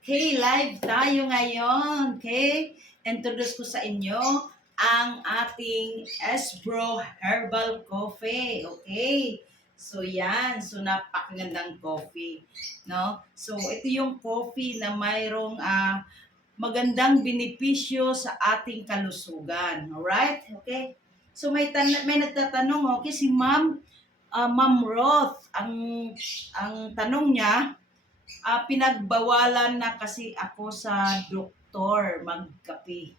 Okay, live tayo ngayon. Okay, introduce ko sa inyo ang ating Esbro Herbal Coffee. Okay, so yan. So napakagandang coffee. No? So ito yung coffee na mayroong ah, magandang benepisyo sa ating kalusugan. Alright? Okay? So may tan- may nagtatanong, okay, si Ma'am ah, Ma'am Roth, ang ang tanong niya, ah, pinagbawalan na kasi ako sa doktor magkape.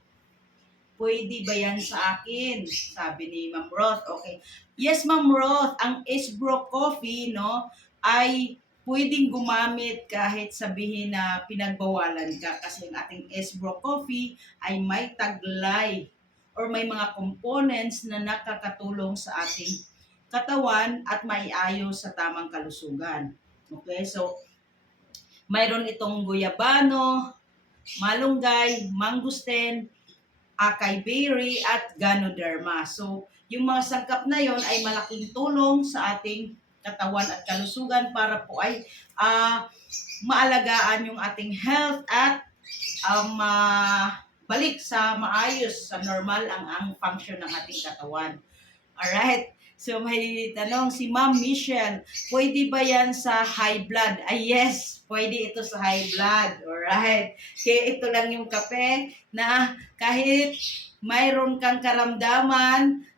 Pwede ba yan sa akin? Sabi ni Ma'am Roth. Okay. Yes, Ma'am Roth, ang Isbro Coffee, no, ay pwedeng gumamit kahit sabihin na pinagbawalan ka kasi ang ating Isbro Coffee ay may taglay or may mga components na nakakatulong sa ating katawan at maiayos sa tamang kalusugan. Okay, so mayroon itong guyabano, malunggay, mangustin, acai berry, at ganoderma. So, yung mga sangkap na yon ay malaking tulong sa ating katawan at kalusugan para po ay ah, maalagaan yung ating health at um, ah, balik sa maayos, sa normal ang, ang function ng ating katawan. Alright? So may tanong si Ma'am Michelle, pwede ba yan sa high blood? Ay yes, pwede ito sa high blood. Alright. Kaya ito lang yung kape na kahit mayroon kang karamdaman,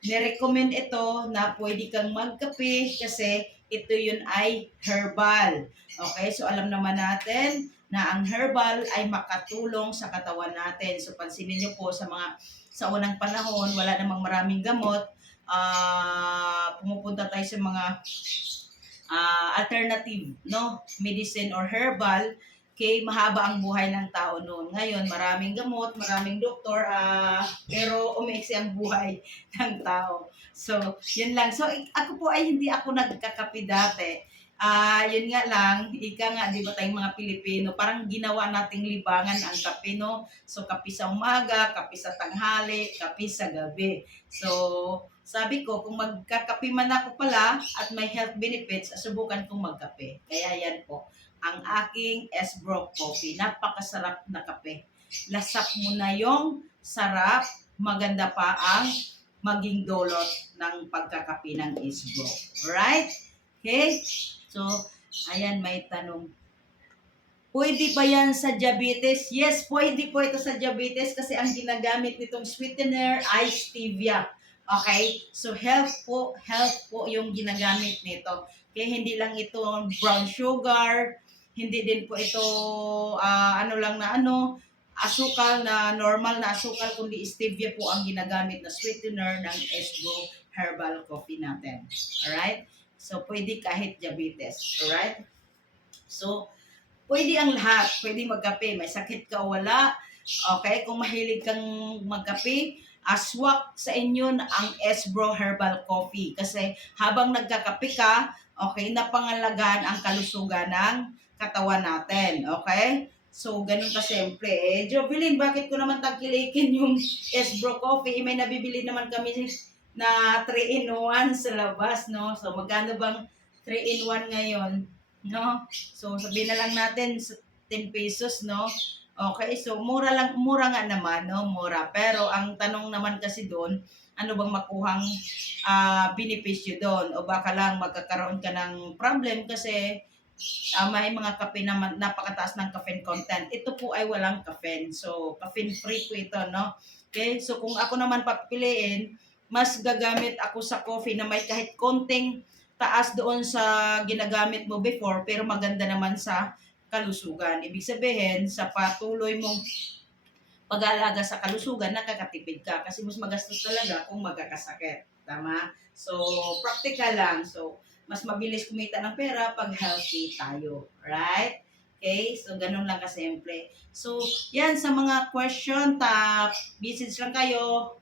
nirecommend ito na pwede kang magkape kasi ito yun ay herbal. Okay, so alam naman natin na ang herbal ay makatulong sa katawan natin. So pansinin niyo po sa mga sa unang panahon, wala namang maraming gamot, ah pumupunta tayo sa mga ah, alternative, no? Medicine or herbal, kay mahaba ang buhay ng tao noon. Ngayon, maraming gamot, maraming doktor, ah, pero umeksi ang buhay ng tao. So, yun lang. So, ako po ay hindi ako nagkakape dati. Ah, yun nga lang, ika nga, di ba tayong mga Pilipino, parang ginawa nating libangan ang kape, no? So, kape sa umaga, kape sa tanghali, kape sa gabi. So, sabi ko, kung magkakape man ako pala at may health benefits, subukan kong magkape. Kaya yan po, ang aking S-Bro Coffee. Napakasarap na kape. Lasak mo na yung sarap, maganda pa ang maging dolot ng pagkakape ng S-Bro. Alright? Okay? So, ayan, may tanong. Pwede ba yan sa diabetes? Yes, pwede po ito sa diabetes kasi ang ginagamit nitong sweetener ay stevia. Okay? So, health po, health po yung ginagamit nito. Kaya hindi lang ito brown sugar, hindi din po ito ah, ano lang na ano, asukal na normal na asukal, kundi stevia po ang ginagamit na sweetener ng Esgo Herbal Coffee natin. Alright? So, pwede kahit diabetes. Alright? So, pwede ang lahat. Pwede magkape. May sakit ka o wala. Okay? Kung mahilig kang magkape, aswak sa inyo na ang Esbro Herbal Coffee. Kasi habang nagkakape ka, okay, napangalagaan ang kalusugan ng katawan natin. Okay? So, ganun ka siyempre. Eh, Jovelyn, bakit ko naman tagkilikin yung Esbro Coffee? Eh, may nabibili naman kami na 3-in-1 sa labas, no? So, magkano bang 3-in-1 ngayon? No? So, sabihin na lang natin sa 10 pesos, no? Okay, so mura lang, mura nga naman, no? Mura. Pero ang tanong naman kasi doon, ano bang makuhang ah benepisyo doon? O baka lang magkakaroon ka ng problem kasi ah, may mga kape naman, napakataas ng caffeine content. Ito po ay walang caffeine. So, caffeine free po ito, no? Okay, so kung ako naman papiliin, mas gagamit ako sa coffee na may kahit konting taas doon sa ginagamit mo before pero maganda naman sa kalusugan. Ibig sabihin, sa patuloy mong pag-aalaga sa kalusugan, nakakatipid ka kasi mas magastos talaga kung magkakasakit. Tama? So, practical lang. So, mas mabilis kumita ng pera pag healthy tayo. Right? Okay? So, ganun lang kasimple. So, yan sa mga question, tap, message lang kayo.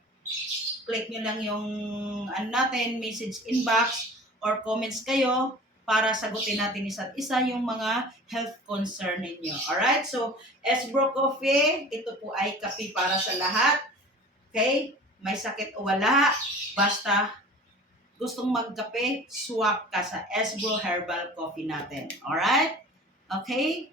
Click nyo lang yung ano natin, message inbox or comments kayo para sagutin natin isa't isa yung mga health concern ninyo. Alright? So, Esbro Coffee, ito po ay kape para sa lahat. Okay? May sakit o wala, basta gustong magkape, swak ka sa Esbro Herbal Coffee natin. Alright? Okay?